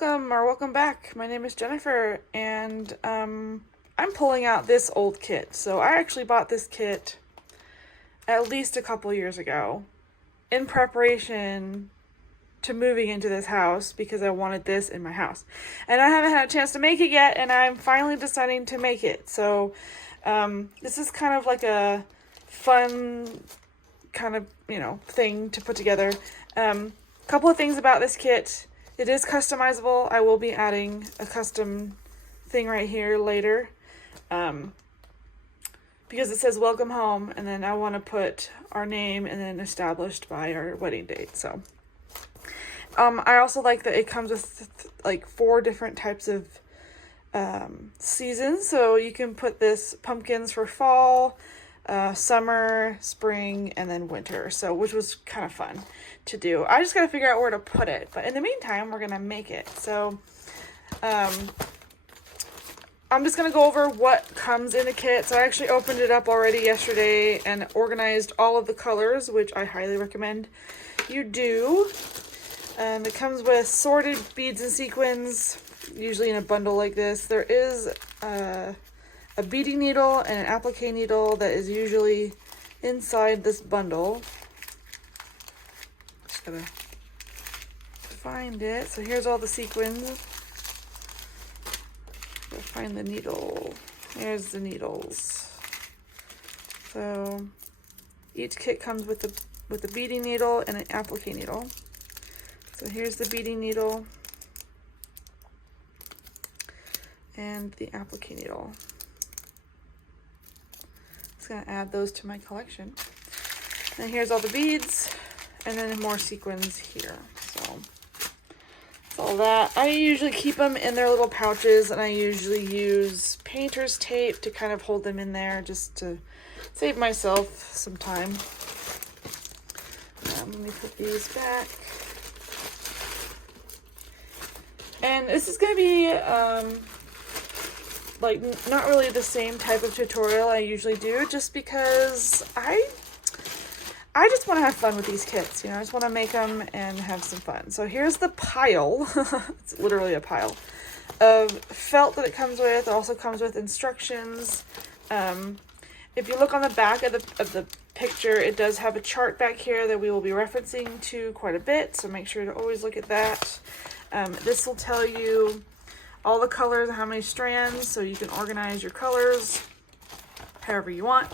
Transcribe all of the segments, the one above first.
welcome back. My name is Jennifer, and I'm pulling out this old kit. So I actually bought this kit at least a couple years ago in preparation to moving into this house because I wanted this in my house. And I haven't had a chance to make it yet, and I'm finally deciding to make it. So this is kind of like a fun kind of, thing to put together. Couple of things about this kit. It is customizable. I will be adding a custom thing right here later. Because it says welcome home, and then I want to put our name and then established by our wedding date. So I also like that it comes with like 4 different types of seasons. So you can put this pumpkins for fall, summer, spring, and then winter. So which was kind of fun to do. I just got to figure out where to put it. But in the meantime, we're going to make it. So I'm just going to go over what comes in the kit. So I actually opened it up already yesterday and organized all of the colors, which I highly recommend you do. It comes with sorted beads and sequins, usually in a bundle like this. There is a beading needle and an applique needle that is usually inside this bundle. Just gotta find it. So here's all the sequins. Gotta find the needle. Here's the needles. So each kit comes with a beading needle and an applique needle. So here's the beading needle and the applique needle. Just gonna add those to my collection. And here's all the beads, and then more sequins here. So that's all that. I usually keep them in their little pouches, and I usually use painter's tape to kind of hold them in there just to save myself some time. Let me put these back. And this is going to be, not really the same type of tutorial I usually do, just because I just want to have fun with these kits, I just want to make them and have some fun. So here's the pile, it's literally a pile, of felt that it comes with. It also comes with instructions. If you look on the back of the picture, it does have a chart back here that we will be referencing to quite a bit, so make sure to always look at that. This will tell you all the colors and how many strands, so you can organize your colors however you want.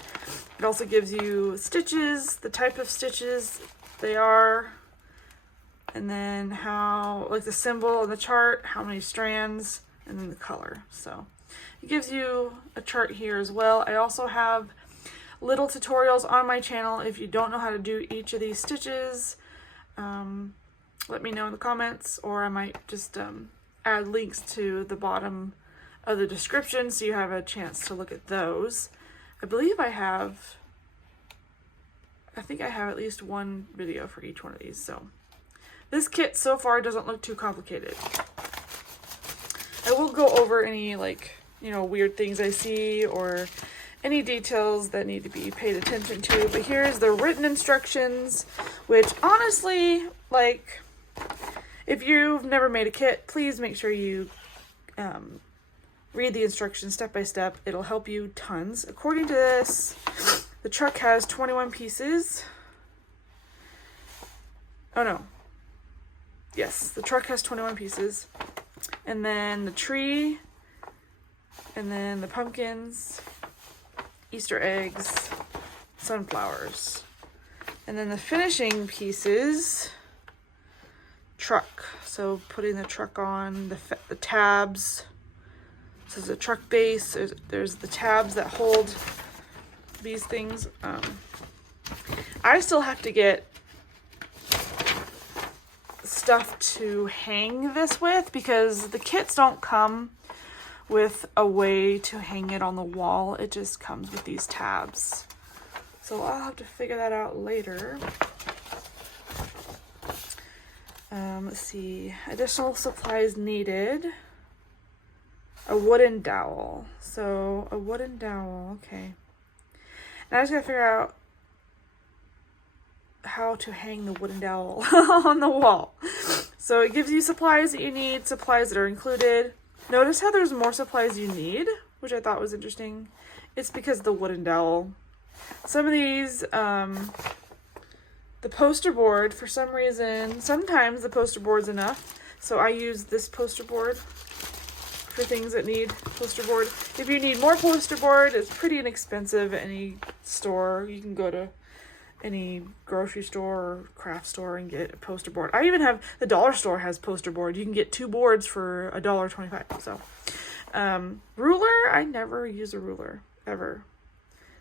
It also gives you stitches, the type of stitches they are, and then how, like the symbol on the chart, how many strands, and then the color. So it gives you a chart here as well. I also have little tutorials on my channel if you don't know how to do each of these stitches. Let me know in the comments, or I might just add links to the bottom of the description so you have a chance to look at those. I believe I think I have at least one video for each one of these. So this kit so far doesn't look too complicated. I will go over any weird things I see or any details that need to be paid attention to. But here's the written instructions, which honestly, if you've never made a kit, please make sure you read the instructions step by step. It'll help you tons. According to this, the truck has 21 pieces. Oh no. Yes, the truck has 21 pieces. And then the tree, and then the pumpkins, Easter eggs, sunflowers. And then the finishing pieces, truck. So putting the truck on, the tabs. This is a truck base. There's the tabs that hold these things. I still have to get stuff to hang this with because the kits don't come with a way to hang it on the wall. It just comes with these tabs. So I'll have to figure that out later. Let's see. Additional supplies needed. A wooden dowel. So a wooden dowel. Okay. And I just gotta figure out how to hang the wooden dowel on the wall. So it gives you supplies that you need, supplies that are included. Notice how there's more supplies you need, which I thought was interesting. It's because of the wooden dowel. Some of these, the poster board, for some reason, sometimes the poster board's enough. So I use this poster board for things that need poster board. If you need more poster board, it's pretty inexpensive at any store. You can go to any grocery store or craft store and get a poster board. I even have, the dollar store has poster board. You can get 2 boards for $1.25. So, ruler, I never use a ruler, ever.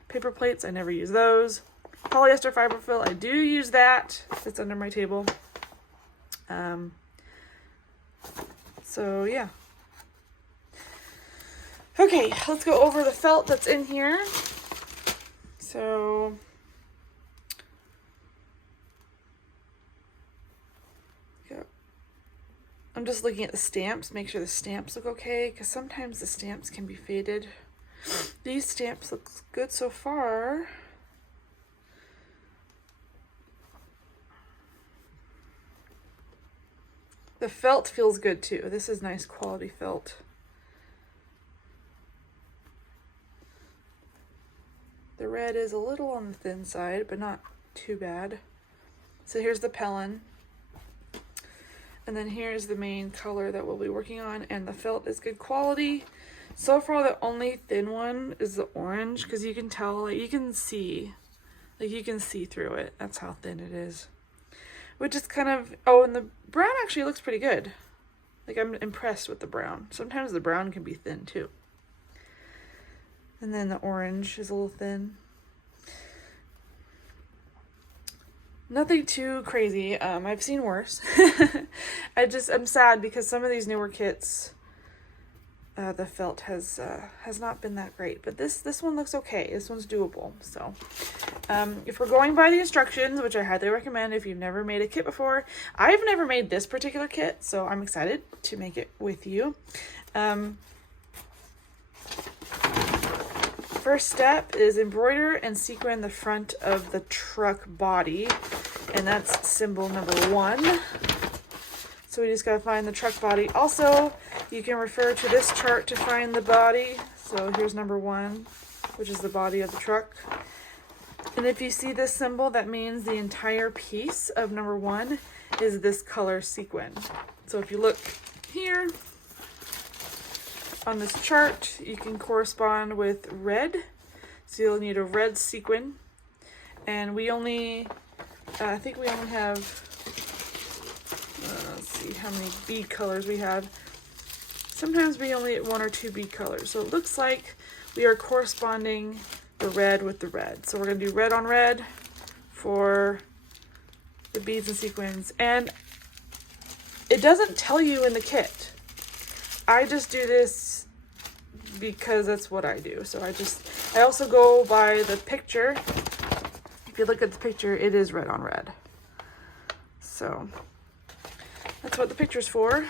Paper plates, I never use those. Polyester fiberfill, I do use that. It's under my table. So yeah. Okay, let's go over the felt that's in here. So yeah. I'm just looking at the stamps, make sure the stamps look okay, because sometimes the stamps can be faded. These stamps look good so far. The felt feels good too. This is nice quality felt. The red is a little on the thin side, but not too bad. So here's the Pellin. And then here's the main color that we'll be working on, and the felt is good quality. So far the only thin one is the orange, because you can tell, like, you can see through it. That's how thin it is. Which is kind of, oh, and the brown actually looks pretty good. Like, I'm impressed with the brown. Sometimes the brown can be thin too. And then the orange is a little thin. Nothing too crazy. I've seen worse. I'm sad because some of these newer kits, the felt has not been that great, but this one looks okay. This one's doable. So if we're going by the instructions, which I highly recommend if you've never made a kit before, I've never made this particular kit, so I'm excited to make it with you. First step is embroider and sequin the front of the truck body, and that's symbol number 1. So we just gotta find the truck body. Also, you can refer to this chart to find the body. So here's number 1, which is the body of the truck. And if you see this symbol, that means the entire piece of number 1 is this color sequin. So if you look here on this chart, you can correspond with red. So you'll need a red sequin. And we only, I think we only have, let's see how many bead colors we have. Sometimes we only get 1 or 2 bead colors. So it looks like we are corresponding the red with the red. So we're going to do red on red for the beads and sequins. And it doesn't tell you in the kit. I just do this because that's what I do. So I also go by the picture. If you look at the picture, it is red on red. So that's what the picture's for.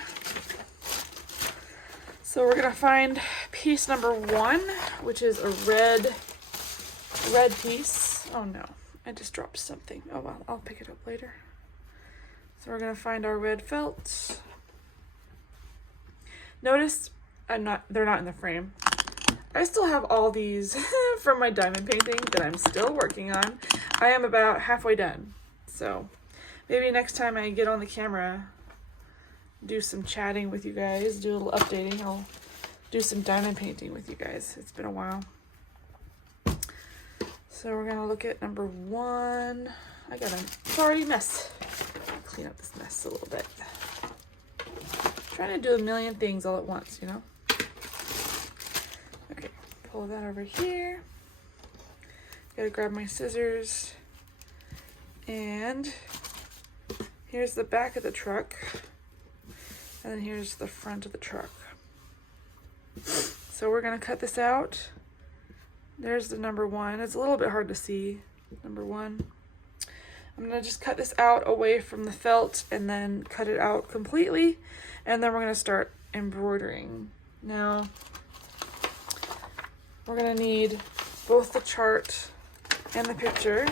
So we're gonna find piece number 1, which is a red piece. Oh no, I just dropped something. Oh well, I'll pick it up later. So we're gonna find our red felt. Notice they're not in the frame. I still have all these from my diamond painting that I'm still working on. I am about halfway done. So maybe next time I get on the camera, do some chatting with you guys, do a little updating, I'll do some diamond painting with you guys. It's been a while. So we're gonna look at number 1. It's already a mess. Clean up this mess a little bit. Trying to do a million things all at once, you know? Okay, pull that over here. Gotta grab my scissors. And here's the back of the truck. And then here's the front of the truck. So we're gonna cut this out. There's the number 1. It's a little bit hard to see, number 1. I'm gonna just cut this out away from the felt and then cut it out completely. And then we're gonna start embroidering. Now, we're gonna need both the chart and the picture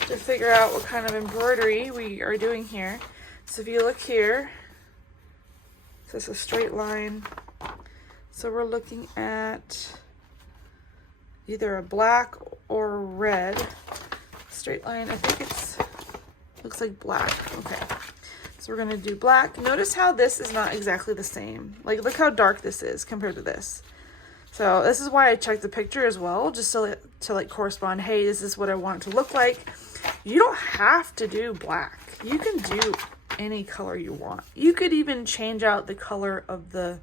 to figure out what kind of embroidery we are doing here. So if you look here, it's a straight line. So we're looking at either a black or red straight line. I think looks like black. Okay. So we're gonna do black. Notice how this is not exactly the same. Like, look how dark this is compared to this. So this is why I checked the picture as well, just to like correspond. Hey, this is what I want it to look like. You don't have to do black. You can do any color you want. You could even change out the color of the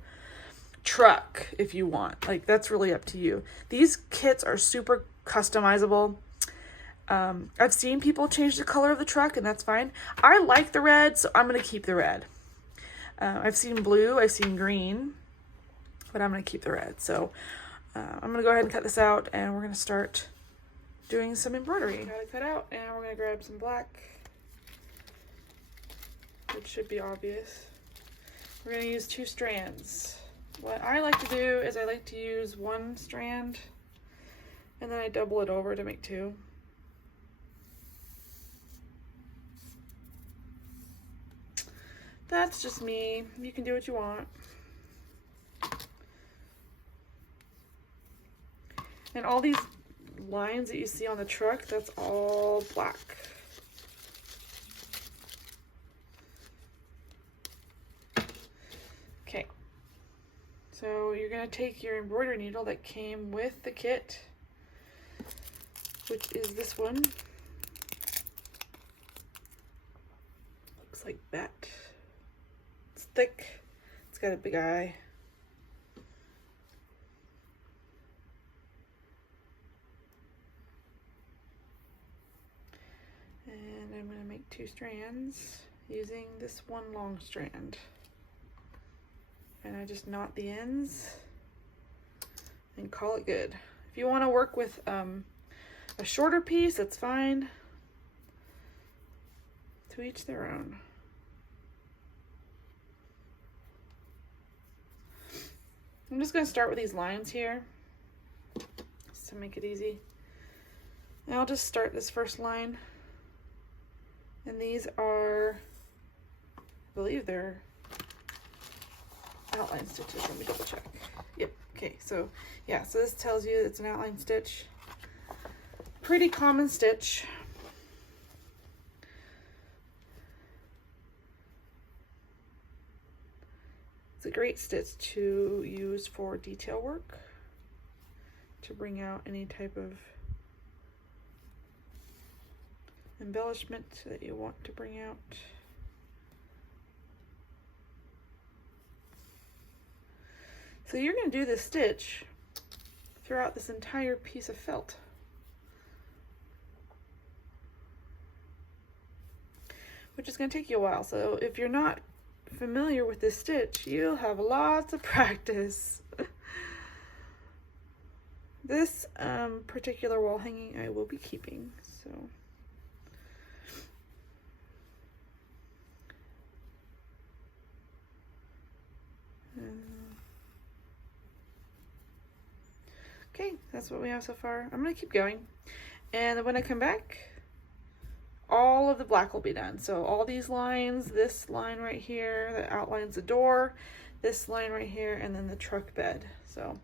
truck if you want. Like, that's really up to you. These kits are super customizable. I've seen people change the color of the truck, and that's fine. I like the red, so I'm going to keep the red. I've seen blue, I've seen green, but I'm going to keep the red. So I'm going to go ahead and cut this out, and we're going to start doing some embroidery. Got it cut out, and we're going to grab some black, which should be obvious. We're going to use 2 strands. What I like to do is I like to use 1 strand, and then I double it over to make 2. That's just me. You can do what you want. And all these lines that you see on the truck, that's all black. Okay. So you're going to take your embroidery needle that came with the kit, which is this one. Looks like that. It's thick. It's got a big eye. And I'm going to make 2 strands using this 1 long strand. And I just knot the ends and call it good. If you want to work with a shorter piece, that's fine. To each their own. I'm just going to start with these lines here, just to make it easy. And I'll just start this first line. And these are, I believe they're outline stitches. Let me double check. Yep. Okay. So yeah, so this tells you it's an outline stitch. Pretty common stitch. It's a great stitch to use for detail work, to bring out any type of embellishment that you want to bring out. So you're going to do this stitch throughout this entire piece of felt. Which is going to take you a while. So if you're not familiar with this stitch, you'll have lots of practice. This particular wall hanging I will be keeping, so. Okay, that's what we have so far. I'm going to keep going. And then when I come back, all of the black will be done. So all these lines, this line right here that outlines the door, this line right here, and then the truck bed. So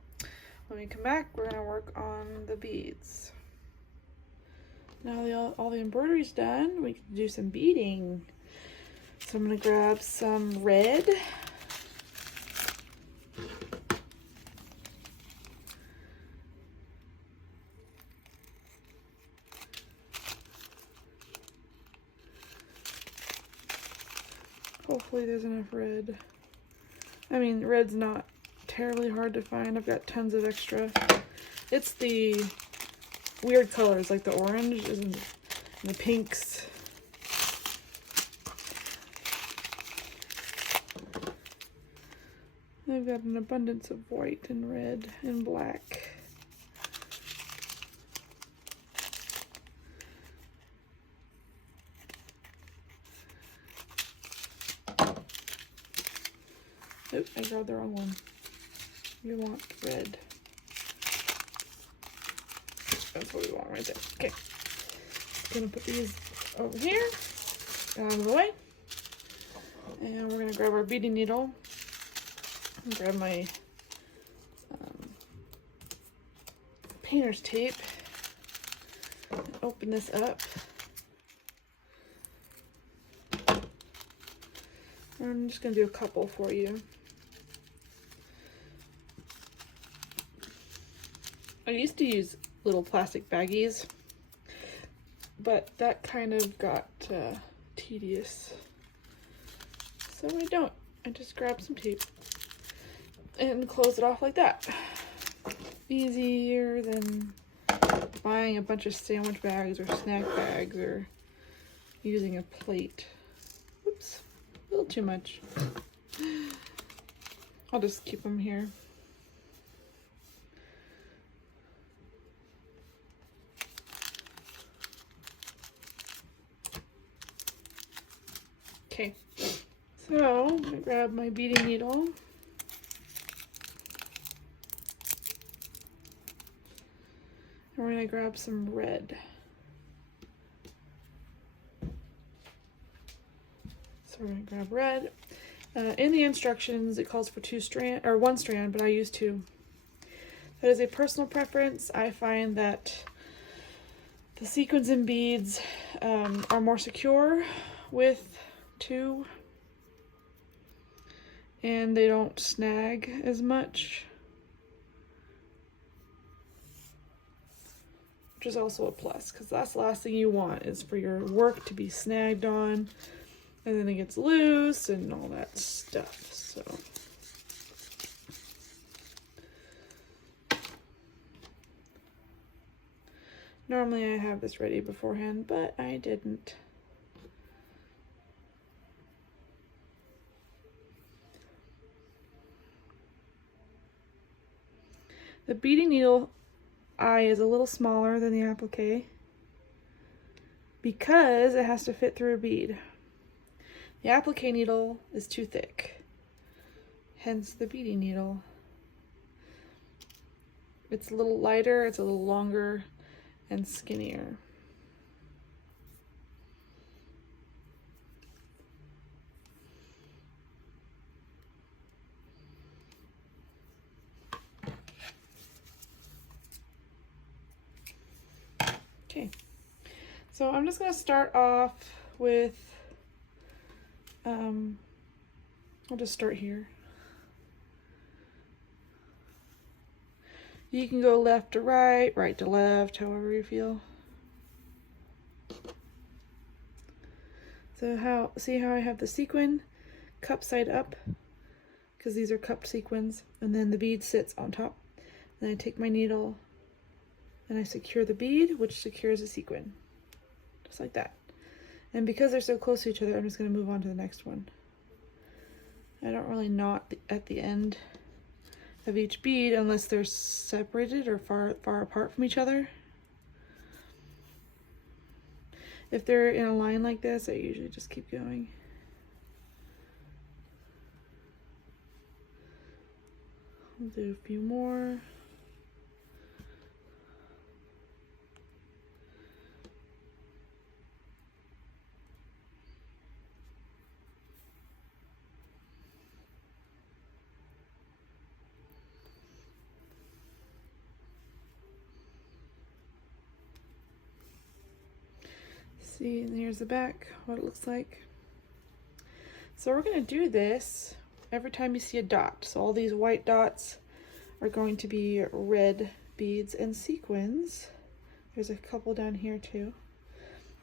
when we come back, we're going to work on the beads. Now all the embroidery's done, we can do some beading. So I'm going to grab some red. Hopefully there's enough red. I mean, red's not terribly hard to find. I've got tons of extra. It's the weird colors like the orange and the pinks. I've got an abundance of white and red and black. Oop, I grabbed the wrong one. You want red. That's what we want right there. Okay. Gonna put these over here, out of the way. And we're gonna grab our beading needle and grab my painter's tape and open this up. I'm just gonna do a couple for you. I used to use little plastic baggies, but that kind of got tedious. So I don't. I just grab some tape and close it off like that. Easier than buying a bunch of sandwich bags or snack bags or using a plate. Oops, a little too much. I'll just keep them here. Okay, so I'm gonna grab my beading needle. And we're gonna grab some red. So we're gonna grab red. In the instructions, it calls for 1 strand, but I use 2. That is a personal preference. I find that the sequins and beads are more secure with 2, and they don't snag as much, which is also a plus, because that's the last thing you want is for your work to be snagged on and then it gets loose and all that stuff. So normally I have this ready beforehand, but I didn't. The beading needle eye is a little smaller than the applique because it has to fit through a bead. The applique needle is too thick, hence the beading needle. It's a little lighter, it's a little longer and skinnier. Okay, so I'm just going to start off with, I'll just start here. You can go left to right, right to left, however you feel. So see how I have the sequin cup side up, because these are cupped sequins, and then the bead sits on top. Then I take my needle and I secure the bead, which secures the sequin, just like that. And because they're so close to each other, I'm just going to move on to the next one. I don't really knot at the end of each bead unless they're separated or far apart from each other. If they're in a line like this, I usually just keep going. I'll do a few more. See, and here's the back, what it looks like. So we're going to do this every time you see a dot. So all these white dots are going to be red beads and sequins. There's a couple down here too.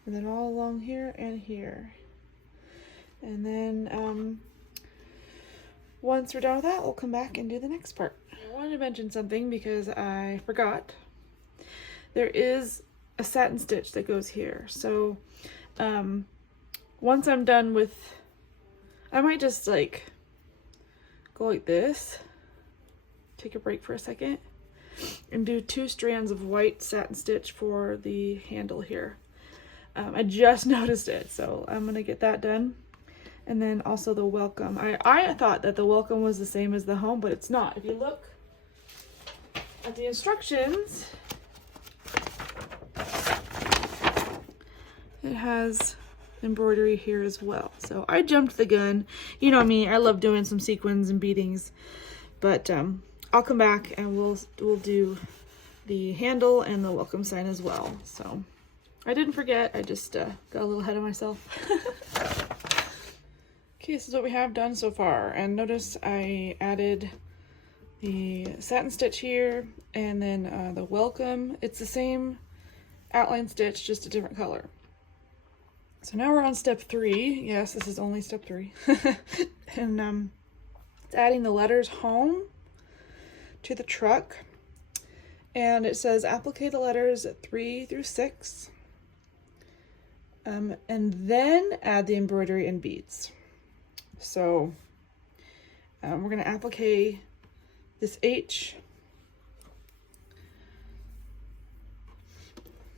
And then all along here and here. And then once we're done with that, we'll come back and do the next part. I wanted to mention something because I forgot. There is a satin stitch that goes here. So once I'm done with, I might just like go like this, take a break for a second, and do 2 strands of white satin stitch for the handle here. I just noticed it, so I'm gonna get that done. And then also the welcome. I thought that the welcome was the same as the home, but it's not. If you look at the instructions, it has embroidery here as well. So I jumped the gun. You know me, I love doing some sequins and beadings, but I'll come back and we'll do the handle and the welcome sign as well. So I didn't forget, I just got a little ahead of myself. Okay, this is what we have done so far, and notice I added the satin stitch here and then the welcome. It's the same outline stitch, just a different color. So now we're on step 3. Yes, this is only step 3. And it's adding the letters home to the truck. And it says applique the letters 3 through 6. And then add the embroidery and beads. So we're going to applique this H.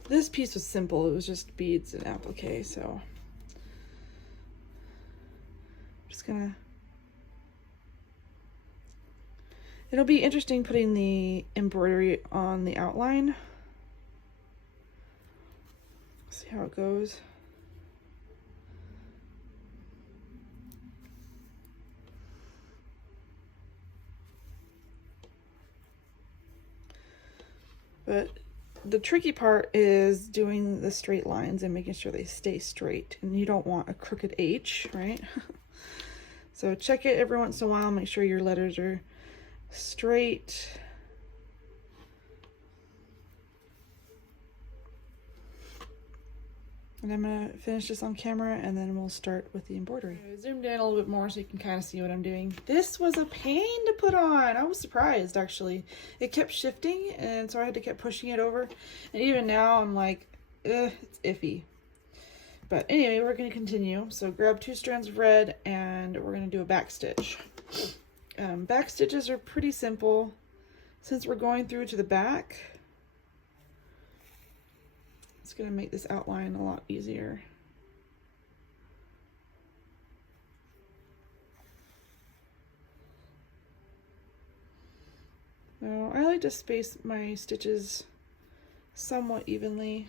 This piece was simple, it was just beads and applique, so I'm just gonna, it'll be interesting putting the embroidery on the outline. See how it goes. But the tricky part is doing the straight lines and making sure they stay straight, and you don't want a crooked H, right? So check it every once in a while, make sure your letters are straight. And I'm gonna finish this on camera and then we'll start with the embroidery. I zoomed in a little bit more so you can kind of see what I'm doing. This was a pain to put on. I was surprised actually. It kept shifting and so I had to keep pushing it over. And even now I'm like, it's iffy. But anyway, we're gonna continue. So grab 2 strands of red and we're gonna do a back stitch. Back stitches are pretty simple. Since we're going through to the back, it's going to make this outline a lot easier. Now, I like to space my stitches somewhat evenly.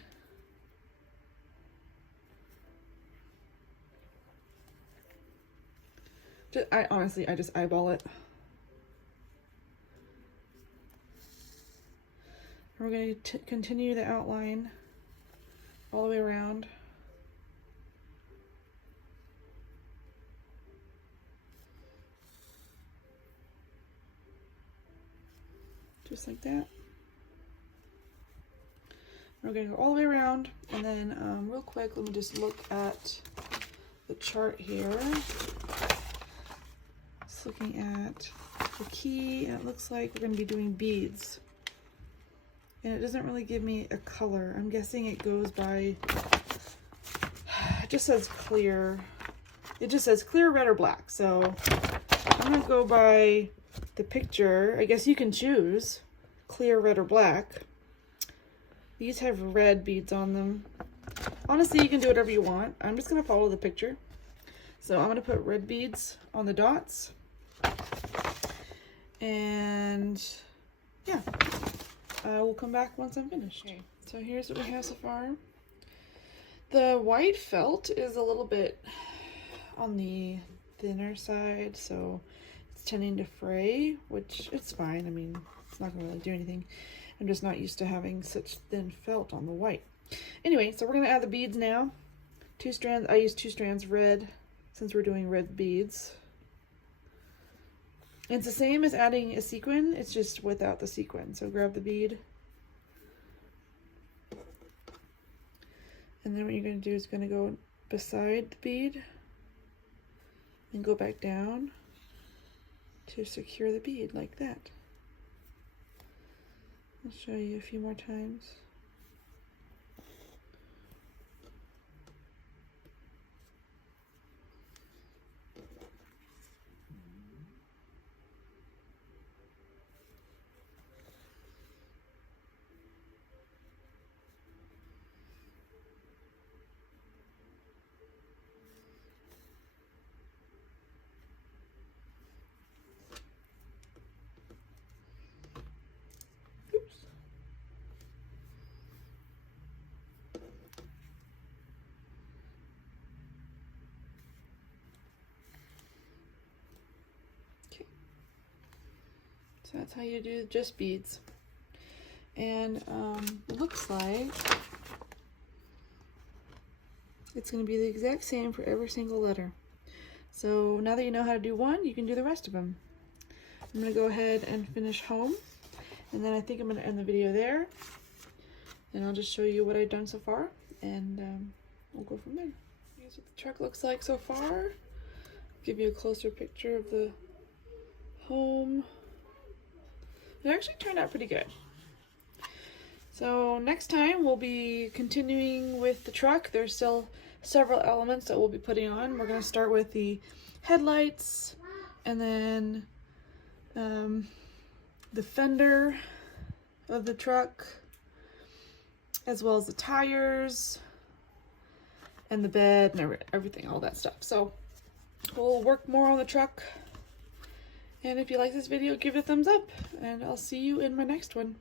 Honestly, I just eyeball it. We're going to continue the outline all the way around. Just like that. We're going to go all the way around, and then real quick, let me just look at the chart here. Just looking at the key, and it looks like we're going to be doing beads. And it doesn't really give me a color. I'm guessing it goes by, it just says clear. It just says clear, red, or black. So I'm gonna go by the picture. I guess you can choose clear, red, or black. These have red beads on them. Honestly, you can do whatever you want. I'm just gonna follow the picture. So I'm gonna put red beads on the dots. And yeah. We'll come back once I'm finished. Okay, so here's what we have so far. The white felt is a little bit on the thinner side, so it's tending to fray, which it's fine. I mean, it's not gonna really do anything. I'm just not used to having such thin felt on the white. Anyway, so we're gonna add the beads now. 2 strands, I used 2 strands red since we're doing red beads. It's the same as adding a sequin, it's just without the sequin. So grab the bead. And then what you're going to do is going to go beside the bead and go back down to secure the bead like that. I'll show you a few more times. So that's how you do just beads. And it looks like it's going to be the exact same for every single letter. So now that you know how to do one, you can do the rest of them. I'm going to go ahead and finish home, and then I think I'm going to end the video there, and I'll just show you what I've done so far, and we'll go from there. Here's what the truck looks like so far. Give you a closer picture of the home. It actually turned out pretty good. So next time we'll be continuing with the truck. There's still several elements that we'll be putting on. We're going to start with the headlights, and then the fender of the truck, as well as the tires and the bed and everything, all that stuff. So we'll work more on the truck. And if you like this video, give it a thumbs up, and I'll see you in my next one.